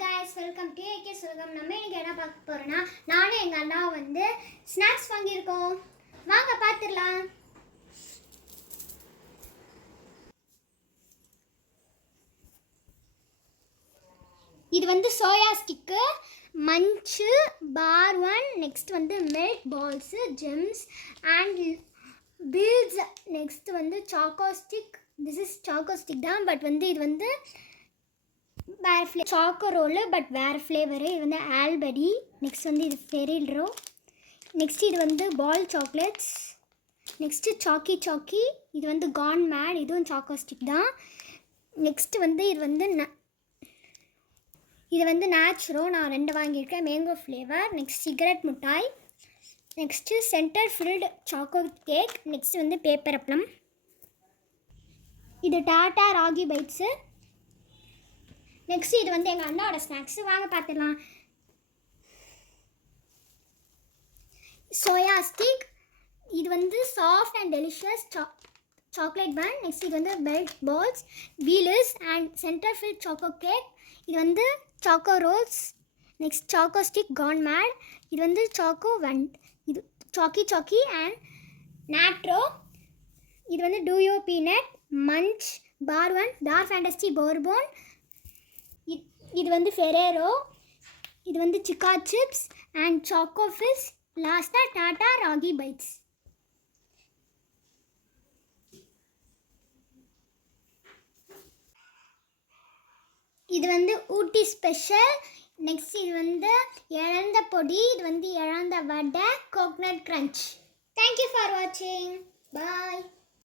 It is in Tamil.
guys, welcome to AK Sulagam. நம்ம இன்னைக்கு என்ன பார்க்க போறோம்னா நானும் எங்க அண்ணாவும் வந்து ஸ்நாக்ஸ் வாங்கியிருக்கோம். வாங்க பார்த்துடலாம். இது வந்து soya stick, Munch, Bar One, next வந்து milk balls, Gems and peels, next வந்து choco stick. This is choco stick தான், பட் வந்து இது வந்து வேறு சாக்கோ ரோலு, பட் வேறு ஃப்ளேவரு. இது வந்து ஆல்படி. நெக்ஸ்ட் வந்து இது ஃபெரில்ரோ. நெக்ஸ்ட் இது வந்து பால் சாக்லேட்ஸ். நெக்ஸ்ட்டு சாக்கி. இது வந்து கான் மேட், இதுவும் சாக்கோ ஸ்டிக் தான். நெக்ஸ்ட்டு வந்து இது வந்து நேச்சுரோ, நான் 2 வாங்கியிருக்கேன், மேங்கோ ஃப்ளேவர். நெக்ஸ்ட் சிகரெட் மிட்டாய். Next centre filled choco cake. Next வந்து பேப்பர் அப்பளம். இது டாட்டா ராகி பைட்ஸு. நெக்ஸ்ட் இது வந்து எங்கள் அண்ணாவோட ஸ்நாக்ஸு. வாங்க பார்த்துடலாம். Soya stick. இது வந்து soft and delicious chocolate bun. Next இது வந்து belt balls, wheelers and centre fill choco cake. இது வந்து choco rolls. Next choco stick கான் மேட். இது வந்து சாக்கோ வண்ட். இது சாக்கி அண்ட் நேட்ரோ. இது வந்து டூயோ பீனட், மஞ்ச், பார் ஒன், டார்க் ஃபேண்டஸ்டி போர்போன். இது வந்து ஃபெரேரோ. இது வந்து சிக்கா சிப்ஸ் அண்ட் சாக்கோ ஃபிஸ். லாஸ்ட்டாக டாட்டா ராகி பைட்ஸ். இது வந்து ஊட்டி ஸ்பெஷல். நெக்ஸ்ட் இது வந்து இழந்த பொடி. இது வந்து இழந்த வடை, கோகனட் க்ரன்ச். தேங்க்யூ ஃபார் வாட்சிங். பாய்.